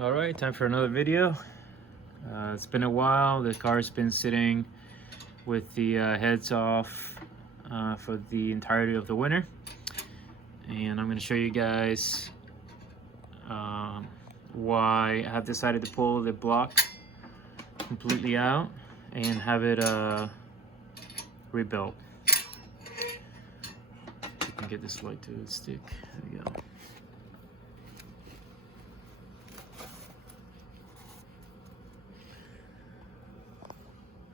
Alright, time for another video. It's been a while. The car's been sitting with the heads off for the entirety of the winter, and I'm going to show you guys why I have decided to pull the block completely out and have it rebuilt. You can get this light to stick. There we go.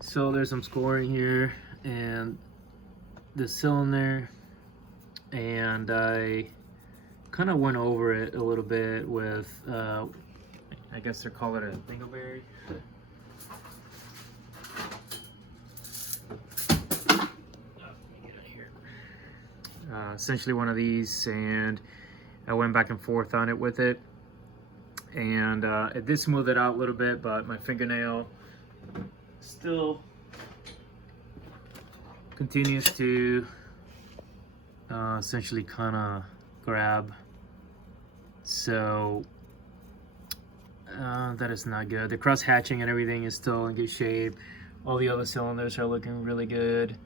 So there's some scoring here and the cylinder, and I kind of went over it a little bit with I guess they're calling it a dingleberry. Essentially one of these, and I went back and forth on it with it, and it did smooth it out a little bit, but my fingernail still continues to essentially kind of grab, so that is not good. The cross hatching and everything is still in good shape. All the other cylinders are looking really good.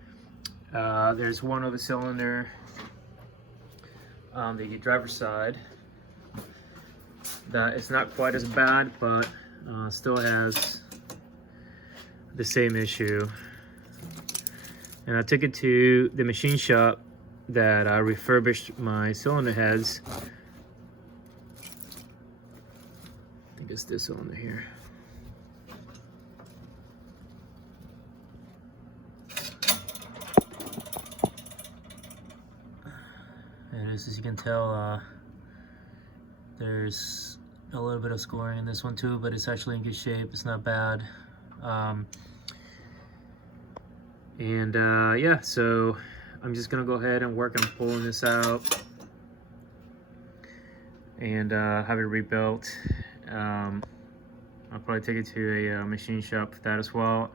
There's one other cylinder on the driver's side that is not quite as bad, but still has the same issue. And I took it to the machine shop that I refurbished my cylinder heads. I think it's this cylinder here. It is, as you can tell, there's a little bit of scoring in this one too, but it's actually in good shape. It's not bad. Yeah, so I'm just gonna go ahead and work on pulling this out and have it rebuilt. I'll probably take it to a machine shop for that as well.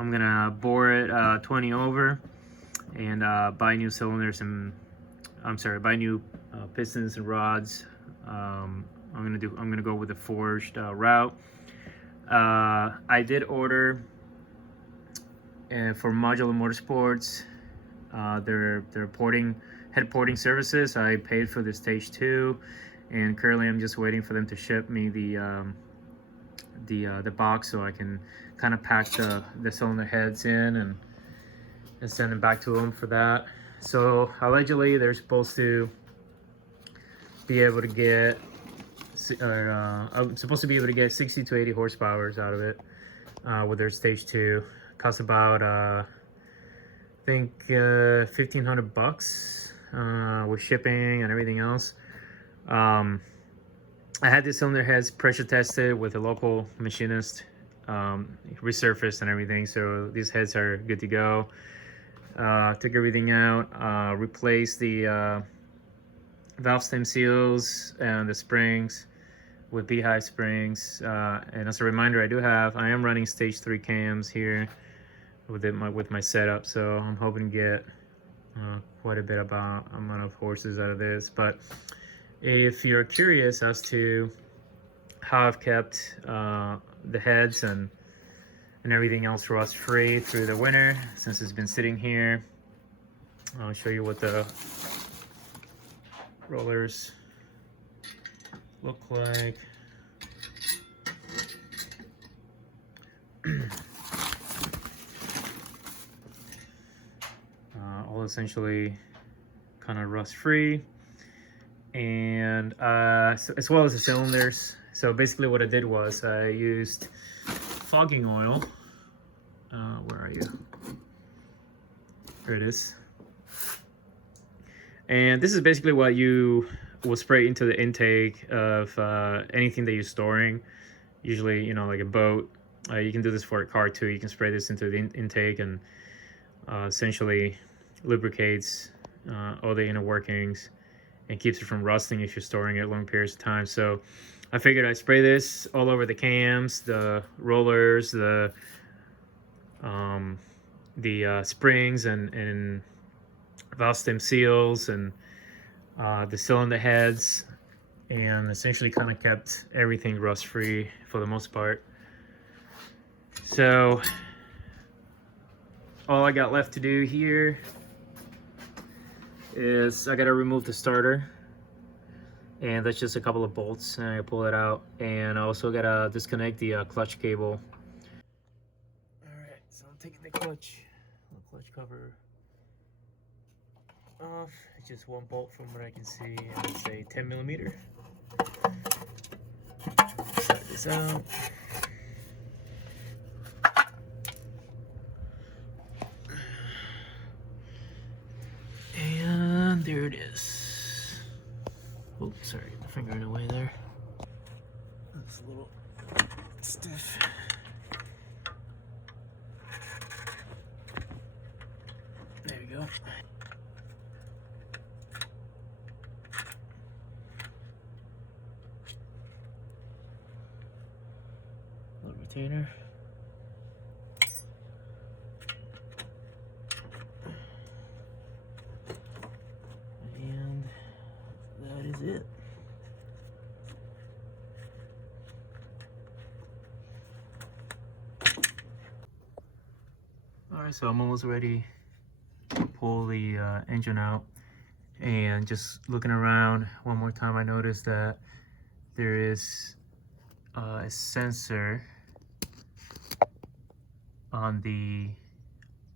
I'm gonna bore it 20 over and buy new cylinders and buy new pistons and rods. I'm gonna go with the forged route. I did order for Modular Motorsports their head porting services. I paid for the stage 2, and currently I'm just waiting for them to ship me the box so I can kind of pack the cylinder heads in and send them back to them for that. So allegedly they're supposed to be able to get I'm supposed to be able to get 60 to 80 horsepower out of it with their stage 2. Costs about I think $1,500 with shipping and everything else. I had the cylinder heads pressure tested with a local machinist, resurfaced and everything, so these heads are good to go. Took everything out, replaced the valve stem seals and the springs with beehive springs, and as a reminder, I am running stage 3 cams here with my setup, so I'm hoping to get quite a bit amount of horses out of this. But if you're curious as to how I've kept the heads and everything else rust free through the winter since it's been sitting here, I'll show you what the rollers look like. All essentially kind of rust free, and as well as the cylinders. So basically what I did was I used fogging oil. Where are you? There it is. And this is basically what you will spray into the intake of anything that you're storing. Usually, you know, like a boat. You can do this for a car too. You can spray this into the intake, and essentially lubricates all the inner workings and keeps it from rusting if you're storing it long periods of time. So I figured I'd spray this all over the cams, the rollers, the springs and valve stem seals, and the cylinder heads, and essentially kind of kept everything rust free for the most part. So all I got left to do here is I gotta remove the starter, and that's just a couple of bolts, and I pull it out, and I also gotta disconnect the clutch cable. Alright, so I'm taking the clutch cover off. It's just one bolt from what I can see, and it's a 10mm. Set this out. And there it is. Oh, sorry, my finger in the way there. That's a little stiff. There you go. Little retainer. And that is it. Alright, so I'm almost ready to pull the engine out, and just looking around one more time, I noticed that there is a sensor on the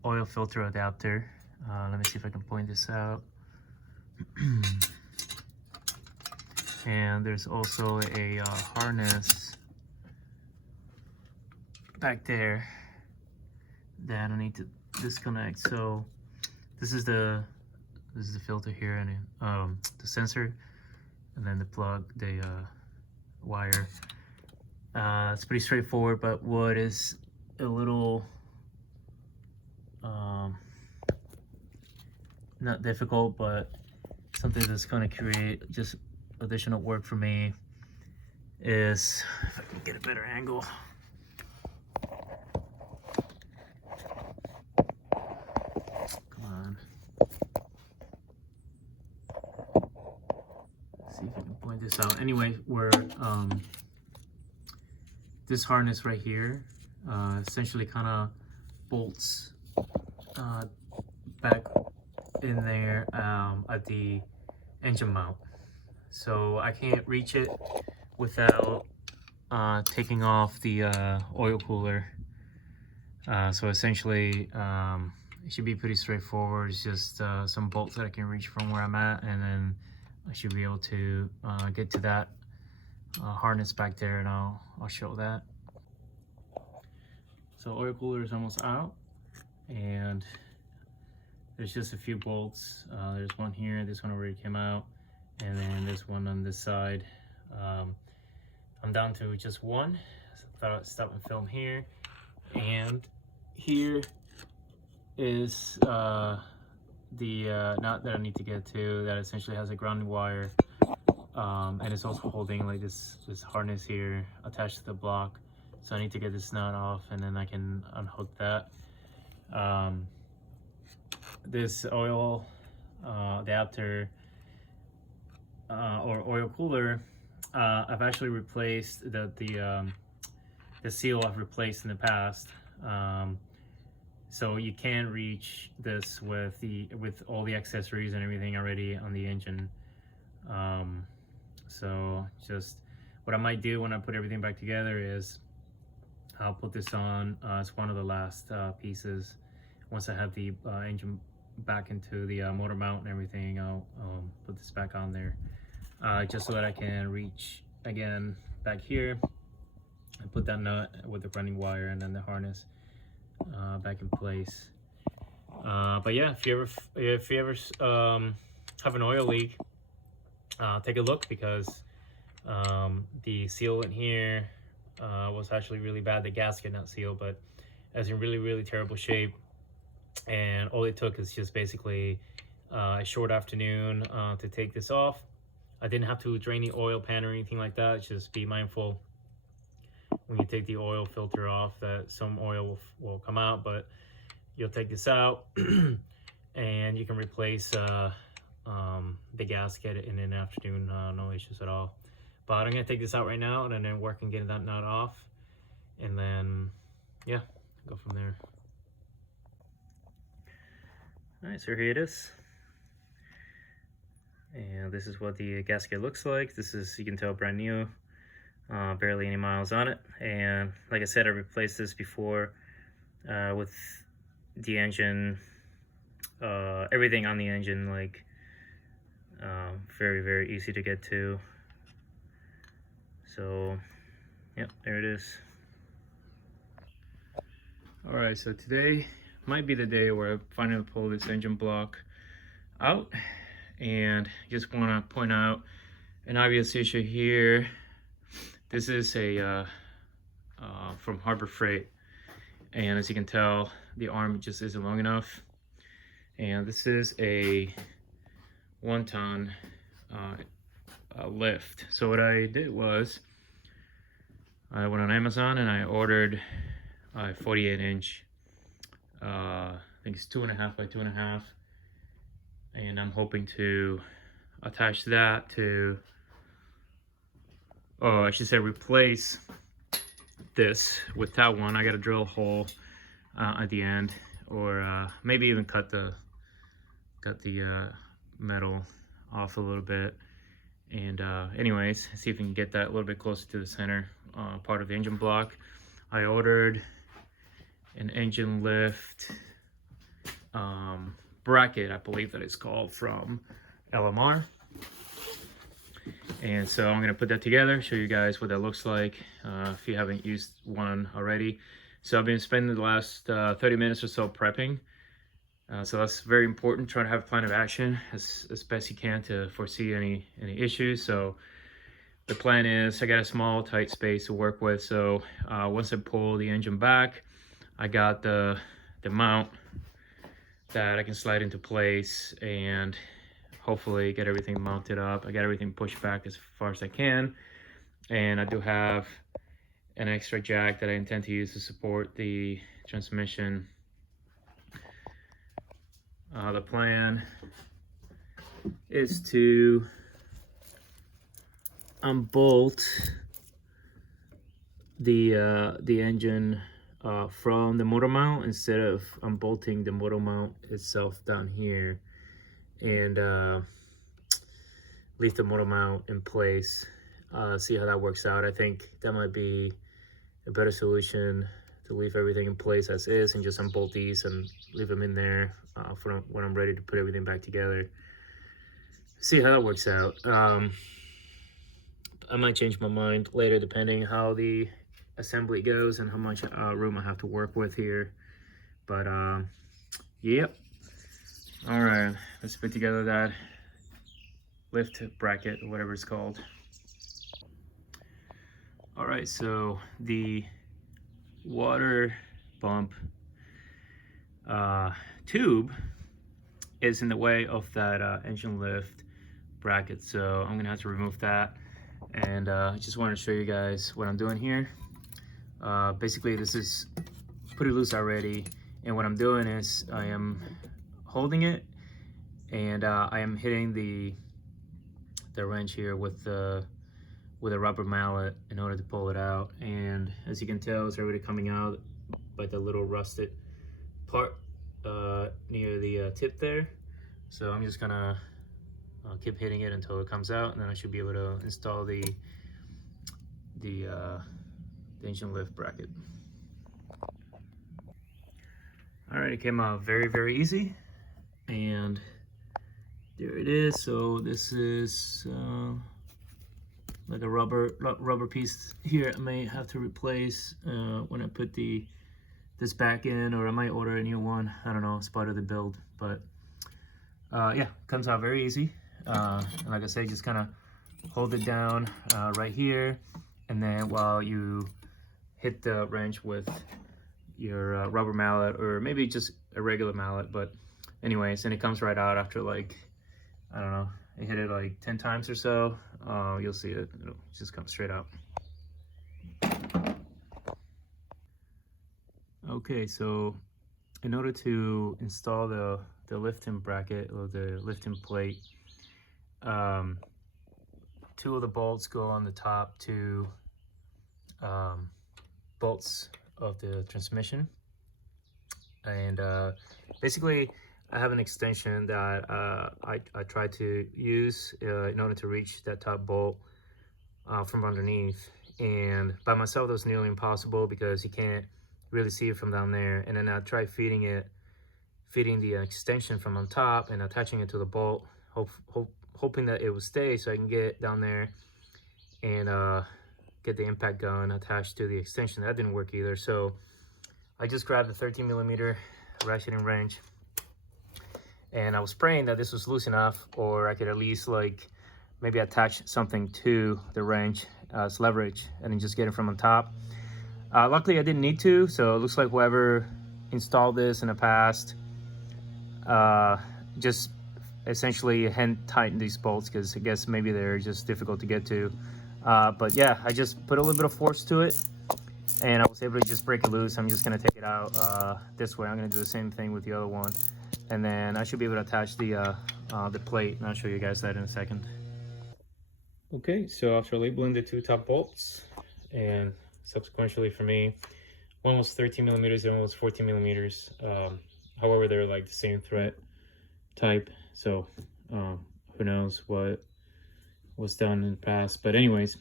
oil filter adapter. Let me see if I can point this out. And there's also a harness back there that I need to disconnect. So this is the filter here, and the sensor, and then the plug, the wire. It's pretty straightforward, but what is a little not difficult, but something that's going to create just additional work for me is, if I can get a better angle. Come on. Let's see if I can point this out. Anyway, where this harness right here essentially kind of bolts back in there at the engine mount. So I can't reach it without taking off the oil cooler. So essentially it should be pretty straightforward. It's just some bolts that I can reach from where I'm at, and then I should be able to get to that harness back there, and I'll show that. So oil cooler is almost out, and there's just a few bolts. There's one here, this one already came out, and then this one on this side. I'm down to just one, so I thought I'd stop and film here. And here is the knot that I need to get to, that essentially has a grounding wire, and it's also holding like this harness here attached to the block. So I need to get this knot off, and then I can unhook that. This oil adapter or oil cooler, I've actually replaced the seal I've replaced in the past. So you can reach this with all the accessories and everything already on the engine. So just what I might do when I put everything back together is I'll put this on as one of the last pieces. Once I have the engine back into the motor mount and everything, I'll put this back on there, just so that I can reach again back here and put that nut with the running wire and then the harness back in place. But yeah, if you ever have an oil leak, take a look, because the seal in here was actually really bad. The gasket, not seal, but it's in really terrible shape. And all it took is just basically a short afternoon to take this off. I didn't have to drain the oil pan or anything like that. Just be mindful when you take the oil filter off that some oil will come out, but you'll take this out and you can replace the gasket in an afternoon, no issues at all. But I'm gonna take this out right now and then work on getting that nut off, and then yeah, go from there. All right, so here it is. And this is what the gasket looks like. This is, you can tell, brand new, barely any miles on it. And like I said, I replaced this before with the engine, everything on the engine, like very, very easy to get to. So, yep, there it is. All right, so today might be the day where I finally pull this engine block out. And just want to point out an obvious issue here. This is a from Harbor Freight, and as you can tell, the arm just isn't long enough. And this is a 1-ton lift. So what I did was I went on Amazon and I ordered a 48-inch. I think it's 2.5 by 2.5. And I'm hoping to attach that to, oh, I should say replace this with that one. I gotta drill a hole at the end, or maybe even cut the metal off a little bit. And anyways, see if we can get that a little bit closer to the center part of the engine block. I ordered an engine lift bracket, I believe that it's called, from LMR. And so I'm gonna put that together, show you guys what that looks like if you haven't used one already. So I've been spending the last 30 minutes or so prepping. So that's very important, try to have a plan of action as best you can to foresee any issues. So the plan is, I got a small tight space to work with. So once I pull the engine back, I got the mount that I can slide into place and hopefully get everything mounted up. I got everything pushed back as far as I can, and I do have an extra jack that I intend to use to support the transmission. The plan is to unbolt the engine from the motor mount instead of unbolting the motor mount itself down here, and leave the motor mount in place. See how that works out. I think that might be a better solution, to leave everything in place as is and just unbolt these and leave them in there for when I'm ready to put everything back together. See how that works out. I might change my mind later depending how the assembly goes and how much room I have to work with here. But yep. All right, let's put together that lift bracket or whatever it's called. All right, so the water pump tube is in the way of that engine lift bracket, so I'm gonna have to remove that. And I just wanted to show you guys what I'm doing here. Basically, this is pretty loose already, and what I'm doing is I am holding it, and I am hitting the wrench here with a rubber mallet in order to pull it out. And as you can tell, it's already coming out by the little rusted part near the tip there. So I'm just gonna keep hitting it until it comes out, and then I should be able to install the engine lift bracket. All right, it came out very, very easy, and there it is. So this is like a rubber piece here. I may have to replace when I put this back in, or I might order a new one. I don't know, it's part of the build. But yeah, comes out very easy. And like I said, just kind of hold it down right here, and then while you hit the wrench with your rubber mallet, or maybe just a regular mallet, but anyways, and it comes right out after, like, I don't know, I hit it like 10 times or so. You'll see it, it'll just come straight out. Okay, so in order to install the lifting bracket or the lifting plate, two of the bolts go on the top two bolts of the transmission, and basically I have an extension that I try to use in order to reach that top bolt from underneath, and by myself that was nearly impossible because you can't really see it from down there. And then I tried feeding the extension from on top and attaching it to the bolt, hoping that it would stay so I can get down there and get the impact gun attached to the extension. That didn't work either, so I just grabbed the 13mm ratcheting wrench, and I was praying that this was loose enough, or I could at least like maybe attach something to the wrench as leverage and then just get it from on top. Luckily I didn't need to, so it looks like whoever installed this in the past just essentially hand tighten these bolts, because I guess maybe they're just difficult to get to. But yeah, I just put a little bit of force to it and I was able to just break it loose. I'm just gonna take it out this way. I'm gonna do the same thing with the other one, and then I should be able to attach the plate, and I'll show you guys that in a second. Okay, so after labeling the two top bolts, and subsequently for me, one was 13mm and one was 14mm. However, they're like the same thread type, so who knows what was done in the past. But anyways,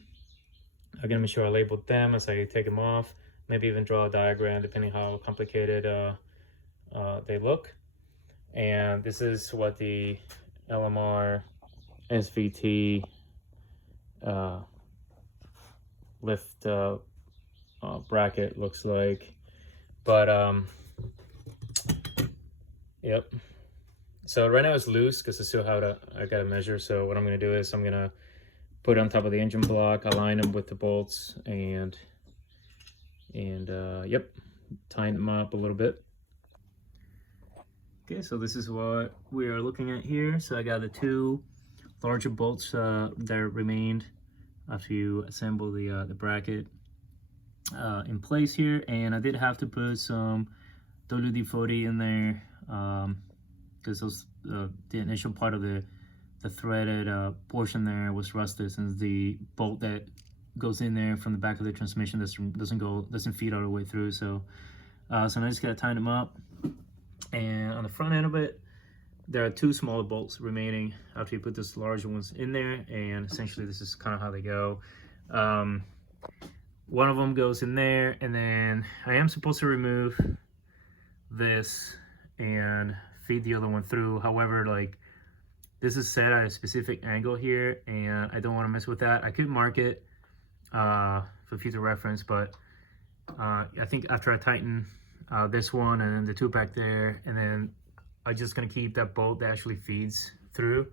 I'm gonna make sure I labeled them as I take them off, maybe even draw a diagram depending how complicated they look. And this is what the LMR SVT lift bracket looks like. But yep, so right now it's loose because I still have I gotta measure. So what I'm gonna do is I'm gonna put it on top of the engine block, align them with the bolts, and yep, tighten them up a little bit. Okay, so this is what we are looking at here. So I got the two larger bolts that remained after you assemble the bracket in place here, and I did have to put some WD-40 in there because those the initial part of the threaded portion there was rusted, since the bolt that goes in there from the back of the transmission doesn't feed all the way through. So so I just gotta tighten them up. And on the front end of it, there are two smaller bolts remaining after you put those larger ones in there, and essentially this is kind of how they go. One of them goes in there, and then I am supposed to remove this and feed the other one through. However, like, this is set at a specific angle here, and I don't want to mess with that. I could mark it for future reference, but I think after I tighten this one and then the two back there, and then I'm just gonna keep that bolt that actually feeds through.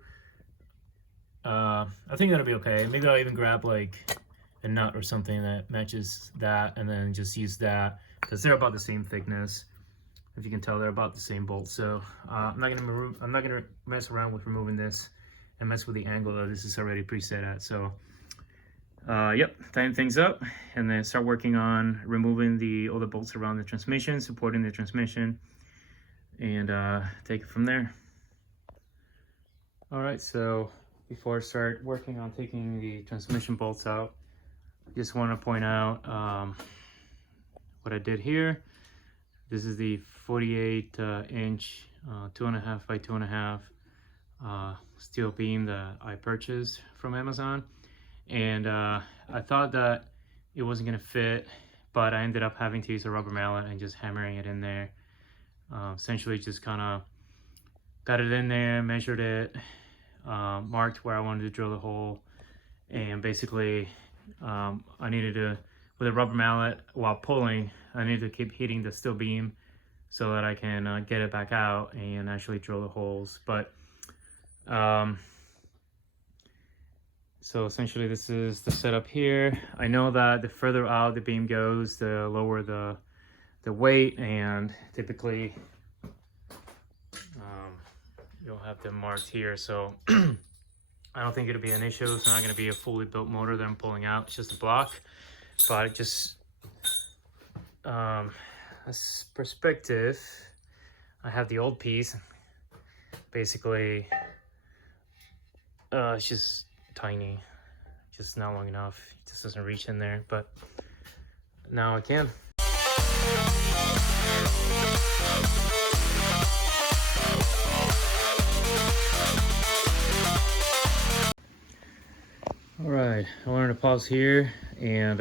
I think that'll be okay. Maybe I'll even grab like a nut or something that matches that, and then just use that, because they're about the same thickness. If you can tell, they're about the same bolt. So I'm not gonna mess around with removing this and mess with the angle that this is already preset at. So yep, tighten things up and then start working on removing all the bolts around the transmission, supporting the transmission, and take it from there. All right, so before I start working on taking the transmission bolts out, I just want to point out what I did here. This is the 48 inch 2.5 by 2.5 steel beam that I purchased from Amazon, and I thought that it wasn't gonna fit, but I ended up having to use a rubber mallet and just hammering it in there. Essentially just kind of got it in there, measured it, marked where I wanted to drill the hole, and basically I needed to, with a rubber mallet while pulling, I needed to keep hitting the steel beam so that I can get it back out and actually drill the holes. But so essentially this is the setup here. I know that the further out the beam goes, the lower the weight, and typically you'll have them marked here. So I don't think it'll be an issue. It's not going to be a fully built motor that I'm pulling out. It's just a block. But it just as perspective, I have the old piece. Basically, it's just tiny. just not long enough. It just doesn't reach in there, but now I can. All right, I wanted to pause here and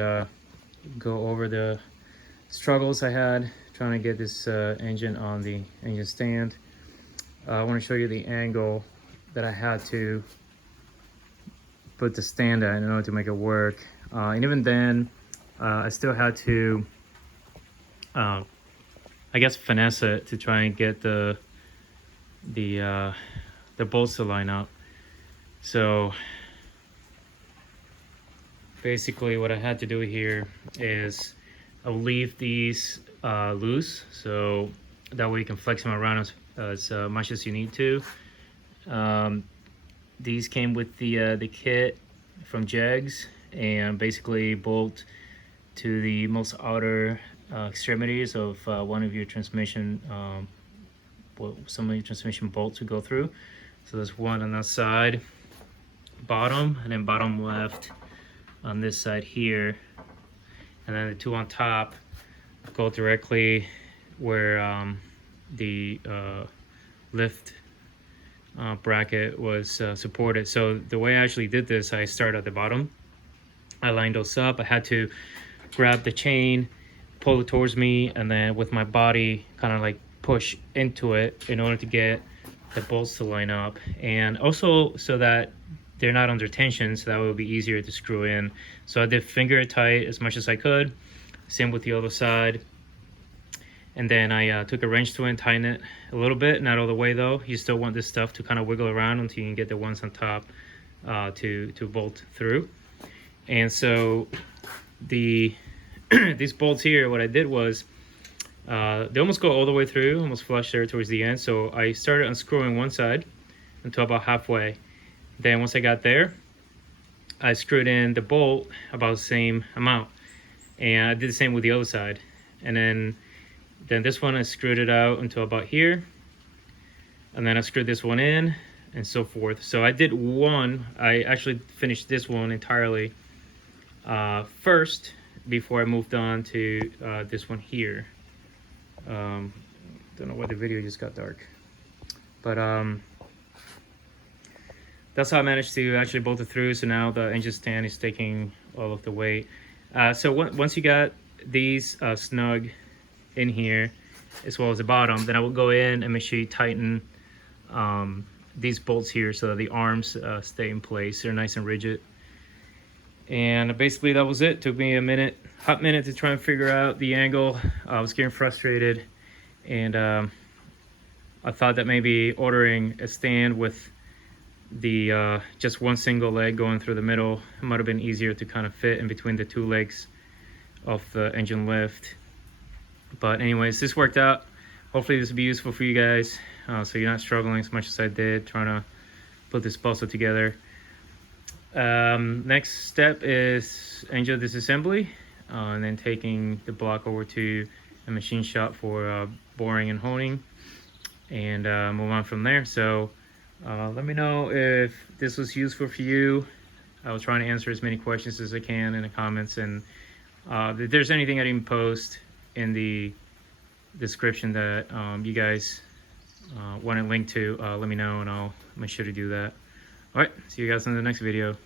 go over the struggles I had trying to get this engine on the engine stand. I want to show you the angle that I had to put the stand at in order to make it work. And even then, I still had to, I guess, finesse it to try and get the bolts to line up. So basically what I had to do here is I'll leave these loose, so that way you can flex them around as much as you need to. These came with the kit from Jegs, and basically bolt to the most outer extremities of one of your transmission, some of your transmission bolts to go through. So there's one on that side, bottom, and then bottom left on this side here, and then the two on top go directly where the lift bracket was supported. So the way I actually did this, I started at the bottom, I lined those up, I had to grab the chain, pull it towards me, and then with my body kind of like push into it in order to get the bolts to line up, and also so that they're not under tension, so that would be easier to screw in. So I did finger it tight as much as I could. Same with the other side. And then I took a wrench to it and tightened it a little bit, not all the way though. You still want this stuff to kind of wiggle around until you can get the ones on top to bolt through. And so these bolts here, what I did was, they almost go all the way through, almost flush there towards the end. So I started unscrewing one side until about halfway. Then once I got there, I screwed in the bolt about the same amount, and I did the same with the other side. And then this one I screwed it out until about here, and then I screwed this one in, and so forth. So I did one, I actually finished this one entirely first before I moved on to this one here. Don't know why the video just got dark, but that's how I managed to actually bolt it through. So now the engine stand is taking all of the weight. So once you got these snug in here, as well as the bottom, then I will go in and make sure you tighten these bolts here so that the arms stay in place. They're nice and rigid. And basically that was it. Took me a hot minute to try and figure out the angle. I was getting frustrated, and I thought that maybe ordering a stand with the just one single leg going through the middle might have been easier to kind of fit in between the two legs of the engine lift. But anyways, this worked out. Hopefully this will be useful for you guys, so you're not struggling as much as I did trying to put this puzzle together. Next step is engine disassembly, and then taking the block over to a machine shop for boring and honing, and move on from there. So let me know if this was useful for you. I was trying to answer as many questions as I can in the comments, and if there's anything I didn't post in the description that you guys want a link to, let me know, and I'll make sure to do that. All right, see you guys in the next video.